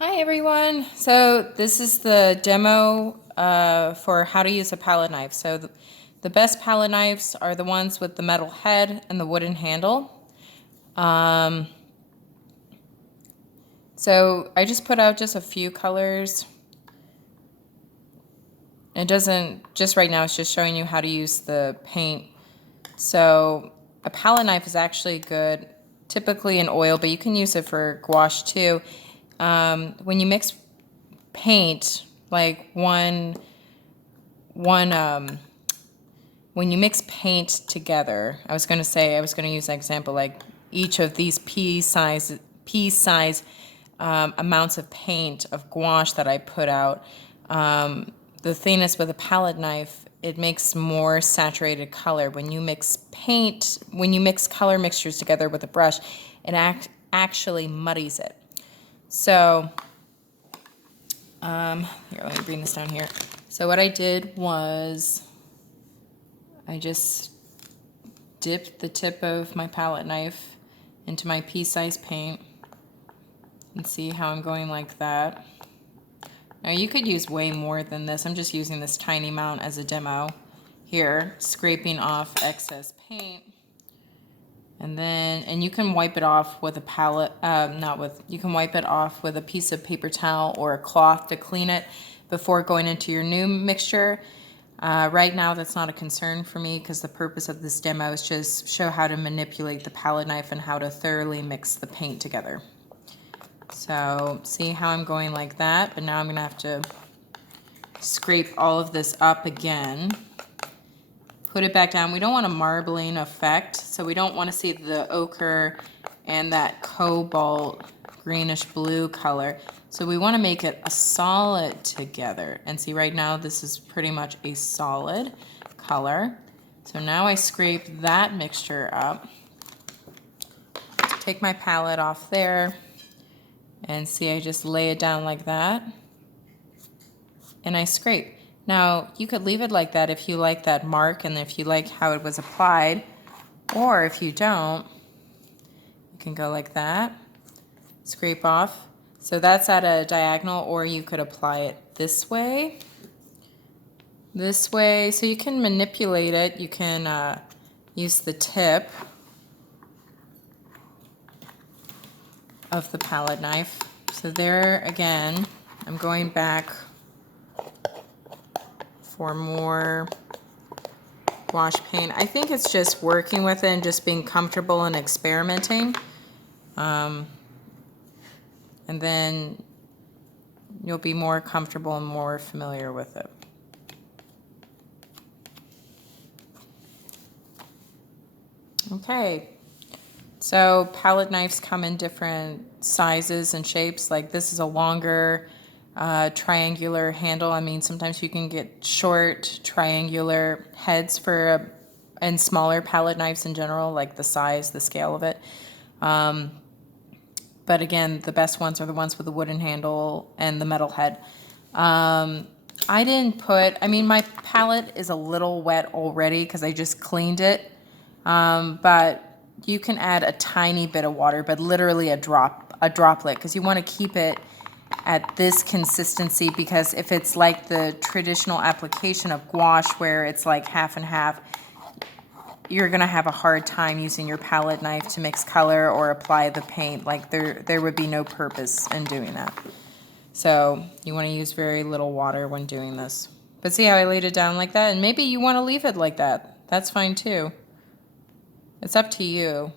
Hi everyone. So this is the demo for how to use a palette knife. So the best palette knives are the ones with the metal head and the wooden handle. So I just put out just a few colors. It doesn't, just right now it's just showing you how to use the paint. So a palette knife is actually good, typically in oil, but you can use it for gouache too. When you mix paint, like when you mix paint together, I was going to use an example like each of these pea size amounts of paint of gouache that I put out. The thing is with a palette knife, it makes more saturated color. When you mix color mixtures together with a brush, it actually muddies it. So here, let me bring this down here. So what I did was I just dipped the tip of my palette knife into my pea-size paint and see how I'm going like that. Now you could use way more than this. I'm just using this tiny amount as a demo here, scraping off excess paint. And you can wipe it off with a palette, you can wipe it off with a piece of paper towel or a cloth to clean it before going into your new mixture. Right now that's not a concern for me because the purpose of this demo is just show how to manipulate the palette knife and how to thoroughly mix the paint together. So see how I'm going like that, but now I'm gonna have to scrape all of this up again. Put it back down. We don't want a marbling effect, so we don't want to see the ochre and that cobalt greenish blue color. So we want to make it a solid together. And see, right now this is pretty much a solid color. So now I scrape that mixture up. Take my palette off there and see, I just lay it down like that and I scrape. Now, you could leave it like that if you like that mark and if you like how it was applied, or if you don't, you can go like that, scrape off. So that's at a diagonal, or you could apply it this way, so you can manipulate it. You can use the tip of the palette knife. So there again, I'm going back for more gouache paint. I think it's just working with it and just being comfortable and experimenting. And then you'll be more comfortable and more familiar with it. Okay, so palette knives come in different sizes and shapes. Like this is a longer triangular handle. I mean, sometimes you can get short triangular heads and smaller palette knives in general, like the size, the scale of it. But again, the best ones are the ones with the wooden handle and the metal head. I mean, my palette is a little wet already because I just cleaned it. But you can add a tiny bit of water, but literally a droplet, because you want to keep it at this consistency, because if it's like the traditional application of gouache where it's like half and half, you're going to have a hard time using your palette knife to mix color or apply the paint. Like there would be no purpose in doing that. So you want to use very little water when doing this. But see how I laid it down like that? And maybe you want to leave it like that. That's fine too. It's up to you.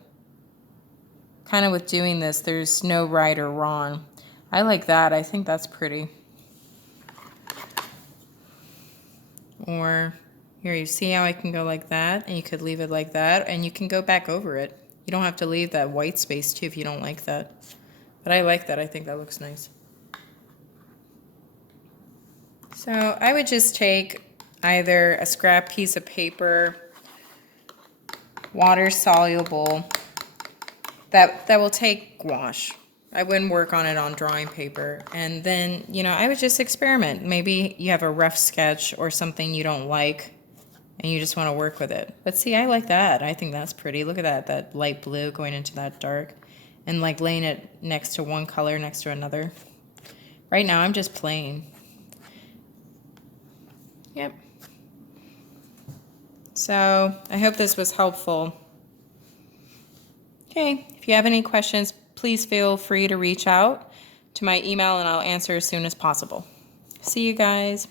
Kind of with doing this, there's no right or wrong. I like that. I think that's pretty. Or here, you see how I can go like that, and you could leave it like that, and you can go back over it. You don't have to leave that white space too if you don't like that. But I like that. I think that looks nice. So I would just take either a scrap piece of paper, water soluble, that will take gouache. I wouldn't work on it on drawing paper. And then, I would just experiment. Maybe you have a rough sketch or something you don't like and you just want to work with it. But see, I like that. I think that's pretty. Look at that light blue going into that dark, and like laying it next to one color next to another. Right now I'm just playing. Yep. So I hope this was helpful. Okay, if you have any questions, please feel free to reach out to my email and I'll answer as soon as possible. See you guys.